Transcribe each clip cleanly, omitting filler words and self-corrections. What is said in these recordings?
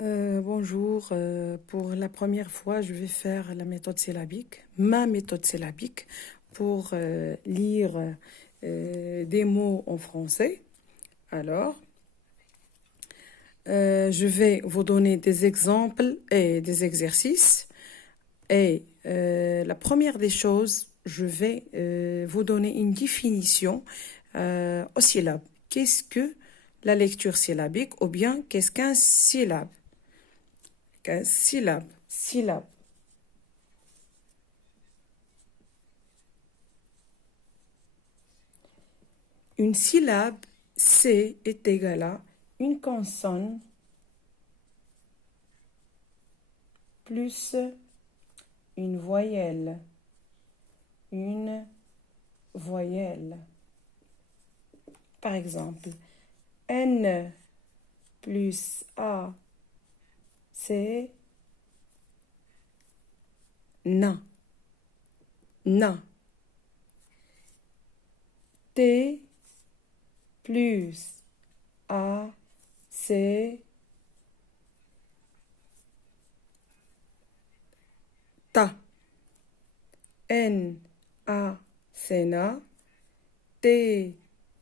Bonjour, pour la première fois, je vais faire la méthode syllabique, ma méthode syllabique, pour lire des mots en français. Alors, je vais vous donner des exemples et des exercices. Et la première des choses, je vais vous donner une définition aux syllabes. Qu'est-ce que la lecture syllabique ou bien qu'est-ce qu'un syllabe? Qu'un syllabe, syllabe. Une syllabe, C est égal à une consonne plus une voyelle. Une voyelle. Par exemple, N plus A, c'est na. Na. T plus A, c'est ta. N, A, c'est na. T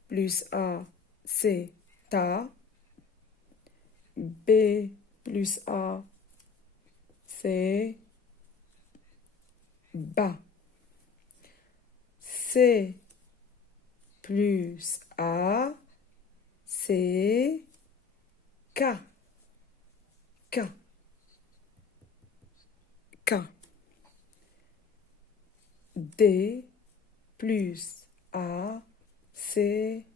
plus A, c'est ta. B plus A, c'est ba. C plus A, c'est K. K. K. D plus A, c'est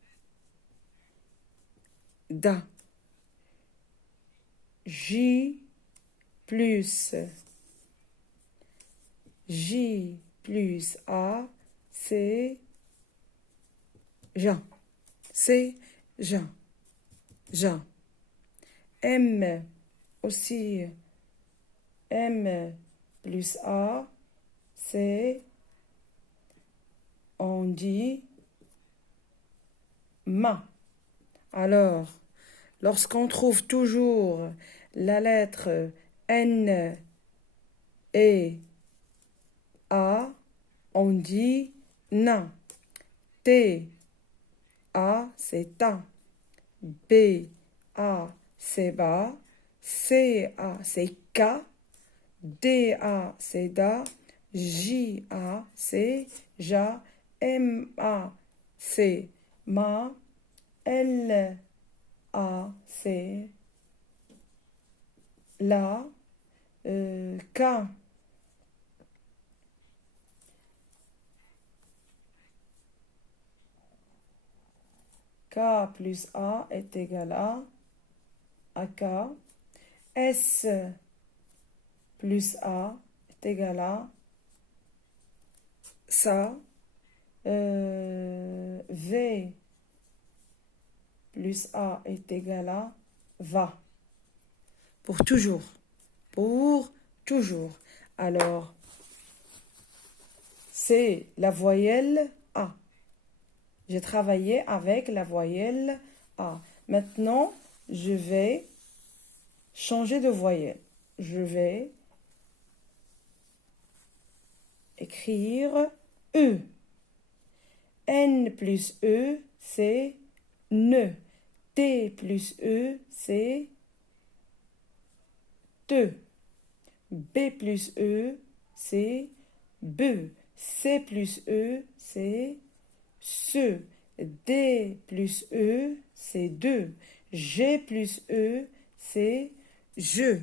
da. J plus A, c'est Jean. C'est Jean. Jean. M aussi. M plus A, c'est, on dit ma. Alors, lorsqu'on trouve toujours la lettre N et A, on dit na. T, A, c'est ta. B, A, c'est ba. C, A, c'est K. D, A, c'est da. J, A, c'est ja. M, A, c'est ma. L, A, c'est la. K, K plus A est égal à K. S plus A est égal à ça. V plus A est égal à va. Pour toujours. Pour toujours. Alors, c'est la voyelle A. J'ai travaillé avec la voyelle A. Maintenant, je vais changer de voyelle. Je vais écrire E. N plus E, c'est ne. T plus E, c'est te. B plus E, c'est be. C plus E, c'est ce. D plus E, c'est de. G plus E, c'est je.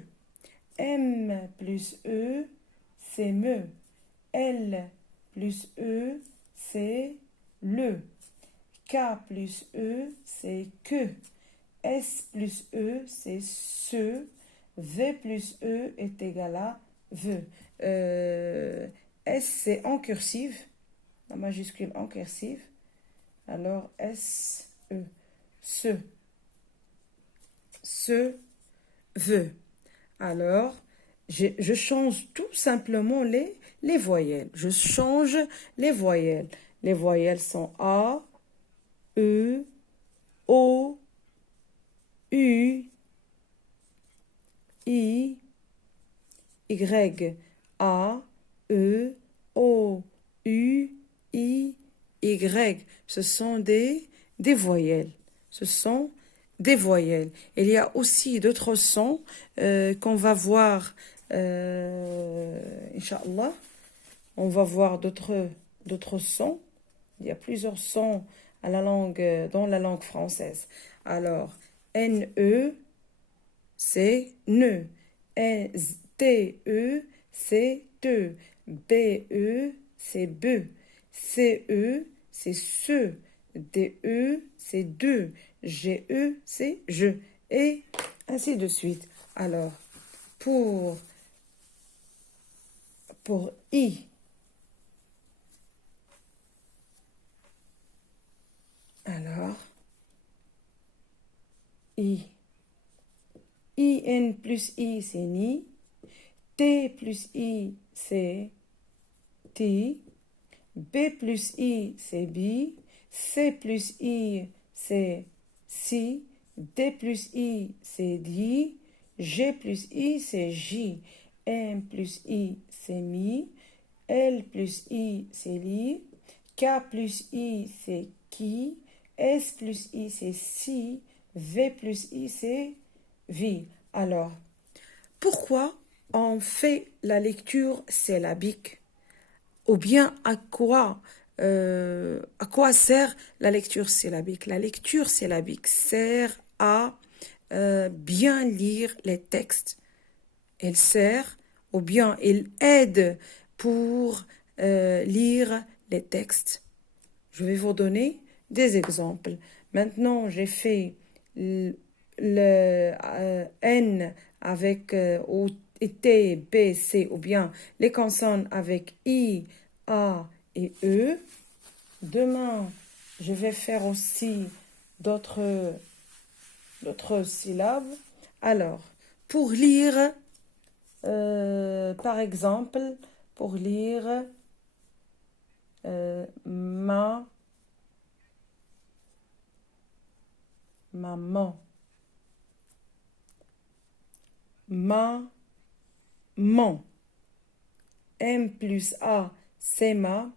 M plus E, c'est me. L plus E, c'est le. K plus E, c'est que. S plus E, c'est ce. V plus E est égal à ve. S, c'est en cursive, la majuscule en cursive. Alors, S, E, ce. Ce, veut. Alors, je change tout simplement les voyelles. Je change les voyelles. Les voyelles sont A, E, O, U, I, Y, A, E, O, U, I, Y. Ce sont des voyelles. Ce sont des voyelles. Il y a aussi d'autres sons qu'on va voir, Inch'Allah. On va voir d'autres sons. Il y a plusieurs sons à dans la langue française. Alors, N-E, c'est ne. T-E, c'est te. B-E, c'est be. C-E, c'est ce. D-E, c'est de. G-E, c'est je. Et ainsi de suite. Alors, pour I, alors, I. IN plus I, c'est ni. T plus I, c'est ti. B plus I, c'est bi. C plus I, c'est si. D plus I, c'est di. G plus I, c'est j. M plus I, c'est mi. L plus I, c'est li. K plus I, c'est qui. S plus I, c'est si. V plus I, c'est vi. Alors, pourquoi on fait la lecture syllabique? Ou bien à quoi sert la lecture syllabique? La lecture syllabique sert à bien lire les textes. Elle sert, ou bien elle aide pour lire les textes. Je vais vous donner des exemples. Maintenant, j'ai fait le N avec T, B, C, ou bien les consonnes avec I, A et E. Demain, je vais faire aussi d'autres syllabes. Alors, pour lire, par exemple, pour lire maman, maman. M plus A, c'est ma.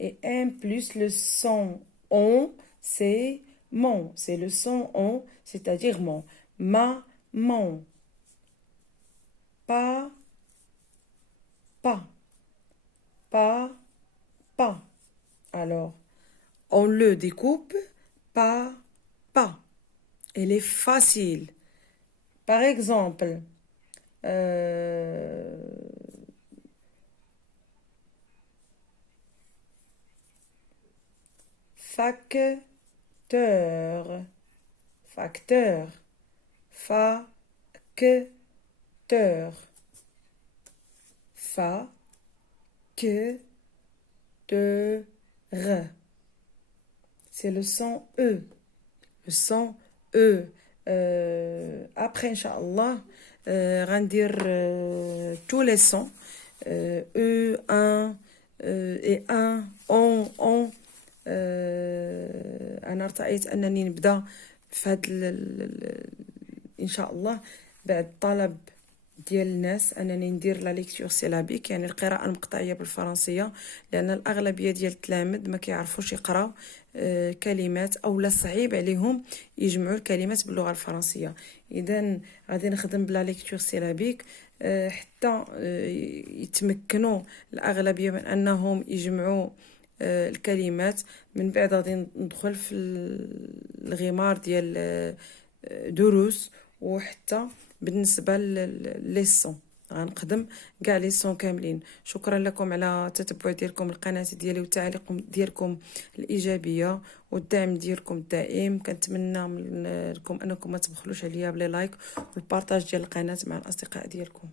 Et M plus le son on, c'est mon. C'est le son on, c'est-à-dire mon. Mon. Pas. Alors, on le découpe. Pas. Elle est facile. Par exemple, facteur, facteur, c'est le son E. Le son E. Après, Inch'Allah, rendir tous les sons. E, 1 et 1, on. أنا ارتأيت أنني نبدأ في هذا إن شاء الله بعد طلب ديال الناس أنني ندير لا ليكتور سيلابيك، يعني القراءة المقطعية بالفرنسية، لأن الأغلبية ديال التلاميذ ما كيعرفوش يقراو كلمات أو لا صعيب عليهم يجمعوا الكلمات باللغة الفرنسية. إذا غادي نخدم بلا ليكتور سيلابيك حتى يتمكنوا الأغلبية من أنهم يجمعوا الكلمات. من بعد غادي ندخل في الغمار ديال دروس، وحتى بالنسبه لي سون غنقدم كاع لي سون كاملين. شكرا لكم على التتبع ديالكم القناه ديالي والتعليق ديالكم الايجابيه والدعم ديالكم الدائم. كنتمنى منكم انكم ما تبخلوش عليا بلي لايك والبارطاج ديال القناه مع الاصدقاء ديالكم.